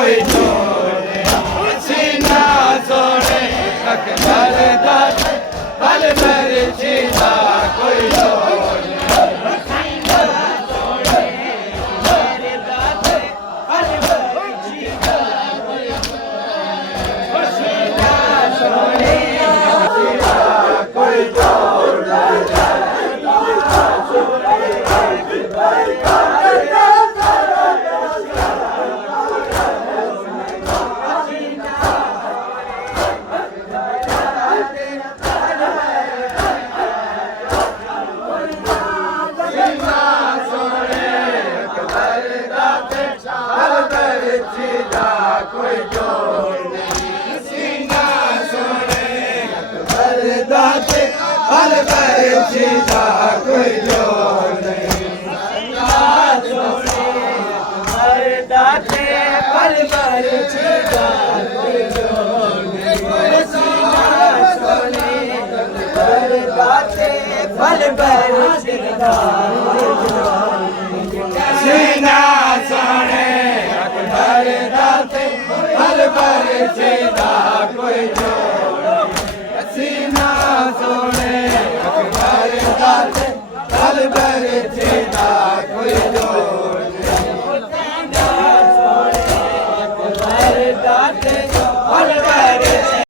कोई जोड़ नहीं सीना सोने अकबर दाते पल भर जीदा कोई जोड़ नहीं सीना सोने अकबर दाते पल भर जीदा कोई सीना सोने कोई जोड़ कोई जोड़ नहीं सीना सोने अकबर दाते पल भर जीदा कोई जोड़ नहीं सीना सोने अकबर दाते पल भर जीदा कोई जोड़ नहीं सीना सोने अकबर दाते पल भर जीदा सीना सोने अकबर दाते पल भर जीदा कोई जोड़ सीना सोने अकबर दाते पल भर जीदा